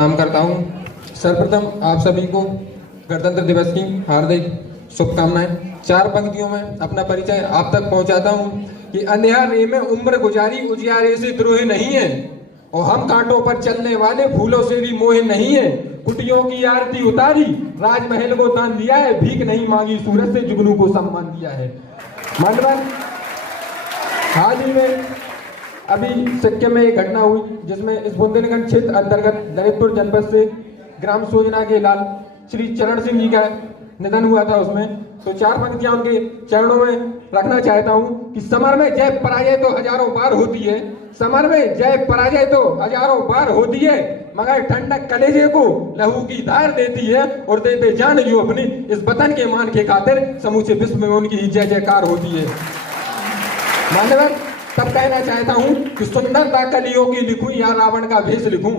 नाम करता हूँ। सर्वप्रथम आप सभी को गणतंत्र दिवस की हार्दिक शुभकामनाएं। चार पंक्तियों में अपना परिचय आप तक पहुंचाता हूँ कि अंधेरे में उम्र गुजारी उजियारे से द्रोह नहीं है, और हम कांटों पर चलने वाले फूलों से भी मोह नहीं है। कुटियों की आरती उतारी राजमहल को दान दिया है, भीख नहीं मांगी सूरज से जुगनू को सम्मान दिया है। मान्यवर, हाल ही में अभी सिक्किम में एक घटना हुई जिसमें इस बुंदेलखंड क्षेत्र अंतर्गत ललितपुर जनपद से ग्राम सोजना के लाल श्री चरण सिंह जी का निधन हुआ था। उसमें तो चार पंक्तियां उनके चरणों में रखना चाहता हूं कि समर में जय पराजय तो हजारों बार होती है, समर में जय पराजय तो हजारों बार होती है, मगर ठंडक कलेजे को लहू की धार देती है, और देते जान जो अपनी इस वतन के मान के खातिर समूचे विश्व में उनकी जय जयकार होती है। मान्यवर, तब कहना चाहता हूं कि सुंदरता कलियों की लिखूं या रावण का भेष लिखूं,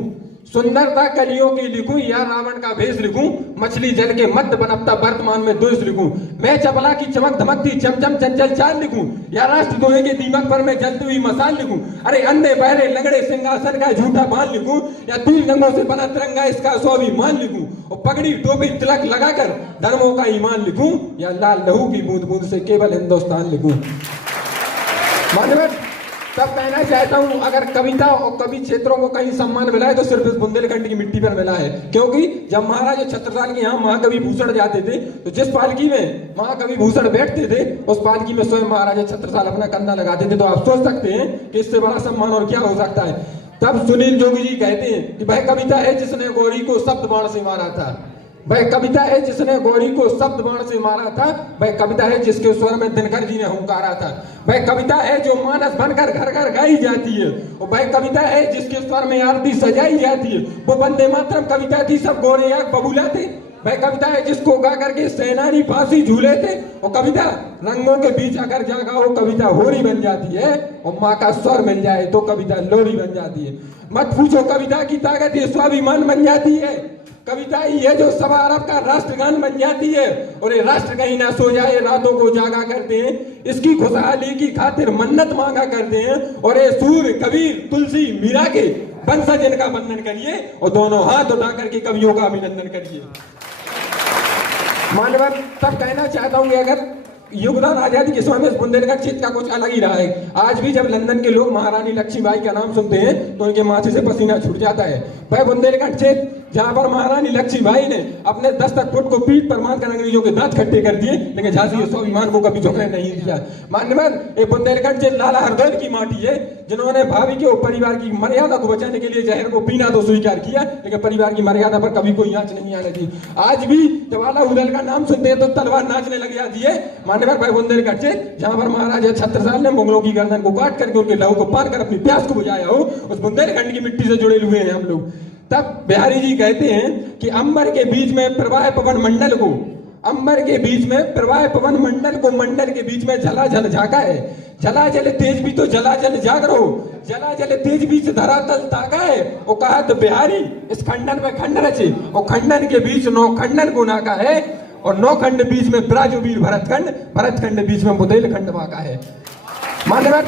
सुंदरता कलियों की लिखूं या रावण का भेष लिखूं, मछली जल के मध्य बनपता वर्तमान में दोष लिखूं, मैं चपला की चमक धमकती चमचम चंचल चाल लिखूं, या राष्ट्रद्रोही के दीमक पर मैं जलती हुई मसाल लिखूं, अरे अंधे बहरे लगड़े सिंहासन का झूठा बाल लिखूं, या तीन रंगों से बना तिरंगा इसका स्वाभिमान लिखूं, और पगड़ी टोपी तिलक लगाकर धर्मों का ईमान लिखूं, या लाल लहू की बूंद बूंद से केवल हिंदुस्तान लिखूं। मान्यवर, तब कहना चाहता हूं अगर कविता और कवि क्षेत्रों को कहीं सम्मान मिला है तो सिर्फ इस बुंदेलखंड की मिट्टी पर मिला है, क्योंकि जब महाराजा छत्रसाल के यहाँ महाकवि भूषण जाते थे तो जिस पालकी में महाकवि भूषण बैठते थे उस पालकी में स्वयं महाराजा छत्रसाल अपना कंधा लगाते थे। तो आप सोच सकते हैं कि इससे बड़ा सम्मान और क्या हो सकता है। तब सुनील जोगी जी कहते हैं कि वह कविता है जिसने गौरी को शब्द बाण से मारा था, वह कविता है जिसने गौरी को शब्द बाण से मारा था, वह कविता है जिसके स्वर में दिनकर जी ने हुंकारा था, वह कविता है जो मानस बनकर घर घर गाई जाती है, और वह कविता है जिसके स्वर में आरती सजाई जाती है। वो वंदे मातरम कविता थी, सब गोरे आग बबूला थे। वह कविता है जिसको गा करके सेनानी फांसी झूले थे। और कविता रंगों के बीच अगर जागा हो कविता होरी बन जाती है, और माँ का स्वर मिल जाए तो कविता लोरी बन जाती है। मत पूछो कविता की ताकत, ये स्वाभिमान बन जाती है। कविता ही है जो सवा अरब का राष्ट्रगान बन जाती है, और ये राष्ट्र कहीं ना सो जाए रातों को जागा करते हैं, इसकी खुशहाली की खातिर मन्नत मांगा करते हैं। और ये सूर कबीर तुलसी मीरा के वंशज इनका वंदन करिए, और दोनों हाथ उठा करके कवियों का अभिनंदन करिए। मान्यवर, तब कहना चाहता हूँ कि अगर योगदान आजादी के समय में बुंदेलखंड क्षेत्र का कुछ अलग ही रहा है। आज भी जब लंदन के लोग महारानी लक्ष्मीबाई का नाम सुनते हैं तो उनके माथे से पसीना छूट जाता है। वह बुंदेलखंड क्षेत्र जहां पर महारानी लक्ष्मीबाई ने अपने दस्तक फुट को पीठ पर मारकर अंग्रेजों के दांत खट्टे कर दिए, लेकिन झांसी के स्वाभिमान को कभी झुकने नहीं दिया। मान्यवर, ये बुंदेलखंड क्षेत्र लाला हरदौल की माटी है, जिन्होंने भाभी के परिवार की मर्यादा को बचाने के लिए जहर को पीना तो स्वीकार किया, लेकिन परिवार की मर्यादा पर कभी कोई आंच नहीं आने दी। आज भी जब आला हुदल का नाम सुनते हैं तो तलवार नाचने लग जाती है। मान्यवर, भाई बुंदेलखंड क्षेत्र जहां पर महाराजा छत्रसाल ने मुगलों की गर्दन को काट करके उनके लहू को पार कर अपनी प्यास को बुझाया हो, उस बुंदेलखंड की मिट्टी से जुड़े हुए हैं हम लोग। तब बिहारी जी कहते हैं कि अंबर के बीच में प्रवाह पवन मंडल को, अंबर के बीच में प्रवाह पवन मंडल को मंडल के बीच में झला झल झाका है, झला जल तेज भी तो झला जल जाग रहो, जला जल तेज बीच धरातल ताका है। वो कहा तो बिहारी इस खंडन में खंड रचे, और खंडन के बीच नौ खंडन को नाका है, और नौ खंड बीच में ब्राजवीर भरतखंड, भरतखंड बीच में बुंदेलखंड वाका है। मान्यवर,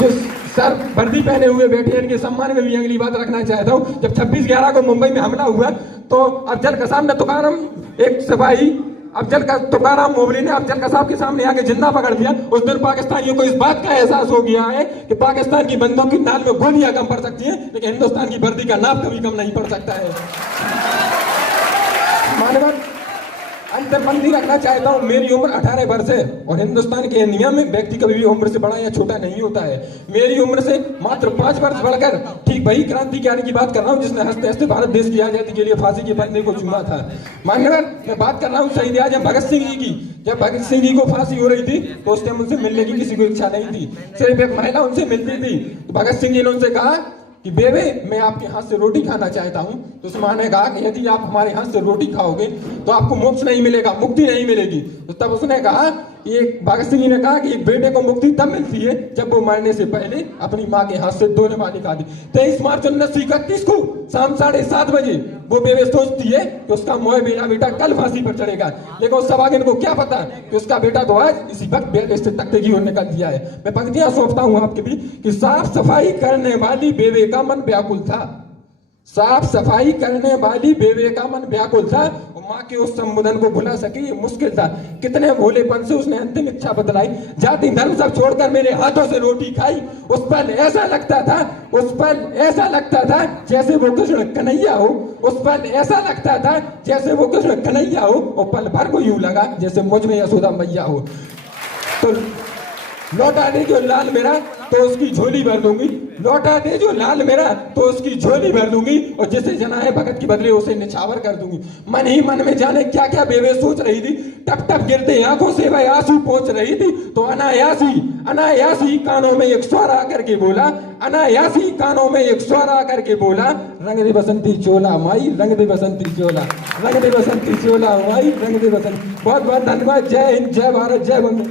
जो सर वर्दी पहने हुए बैठे इनके सम्मान में भी अगली बात रखना चाहता हूं। जब 26/11 को मुंबई में हमला हुआ तो अफजल कसाब ने तुकाराम, एक सिपाही तुकाराम मोबली ने अफजल कसाब के सामने आके जिंदा पकड़ दिया। उस दिन पाकिस्तानियों को इस बात का एहसास हो गया है कि पाकिस्तान की बंदूक की नाल में गोलियां कम पड़ सकती हैं, लेकिन हिंदुस्तान की वर्दी का नाप कभी कम नहीं पड़ सकता है। मानवर, अंतर्बंदी रखना चाहता हूं, मेरी उम्र 18 वर्ष है, और हिंदुस्तान के नियम में व्यक्ति कभी भी उम्र से बड़ा या छोटा नहीं होता है। मेरी उम्र से मात्र 5 वर्ष बढ़कर ठीक वही क्रांतिकारी की बात कर रहा हूं जिसने हंसते हंसते भारत देश की आजादी के लिए फांसी के फंदे को चुना था। मान्यवर, मैं बात कर रहा हूं शहीद आजम भगत सिंह जी की। जब भगत सिंह जी को फांसी हो रही थी तो उस टाइम उनसे मिलने की किसी को इच्छा नहीं थी, सिर्फ एक महिला उनसे मिलती थी। तो भगत सिंह जी ने उनसे कहा कि बेबे मैं आपके हाथ से रोटी खाना चाहता हूं। तो उस मां ने कहा कि यदि आप हमारे हाथ से रोटी खाओगे तो आपको मोक्ष नहीं मिलेगा, मुक्ति नहीं मिलेगी। तो तब उसने कहा, ये भगत सिंह जी ने कहा कि एक बेटे को मुक्ति तब मिलती है जब वो मरने से पहले अपनी माँ के हाथ से 2 नमानी खा दी। 23 मार्च 1931 को शाम 7:30 बजे वो बेबे सोचती है कि उसका मोए बेटा बेटा कल फांसी पर चढ़ेगा, लेकिन उस सवागिन को क्या पता कि उसका बेटा तो आज इसी वक्त बेटे से तख्ते की ओर निकल दिया है। मैं पंक्तियां सौंपता हूं आपके भी कि साफ सफाई करने वाली बेबे का मन व्याकुल था, साफ सफाई करने वाली बेवे का मन व्याकुल था और माँ के उस संबोधन को भुला सकी ये मुश्किल था। कितने भोलेपन से उसने अंतिम इच्छा बतलाई, जाति धर्म सब छोड़कर मेरे हाथों से रोटी खाई। उस पल ऐसा लगता था जैसे वो कृष्ण कन्हैया हो। उस पल ऐसा लगता था जैसे वो कृष्ण कन्हैया हो और पल भर को यूं लगा जैसे मुझ में यशोदा मैया हो। तो लौटा दे जो लाल मेरा तो उसकी झोली भर दूंगी, लौटा दे जो लाल मेरा तो उसकी झोली भर दूंगी और जिसे जनाए भगत की बदले उसे निछावर कर दूंगी। मन ही मन में जाने क्या क्या बेवे सोच रही थी, टप टप गिरते आंखों से वह आंसू पहुंच रही थी। तो अनायासी कानों में एक स्वर आकर के बोला, अनायासी कानों में एक स्वर आकर के बोला, रंग दे बसंती चोला माई, रंग दे बसंती चोला, रंग दे बसंती चोला माई, रंग दे बसंती। बहुत बहुत धन्यवाद। जय हिंद, जय भारत, जय बंग।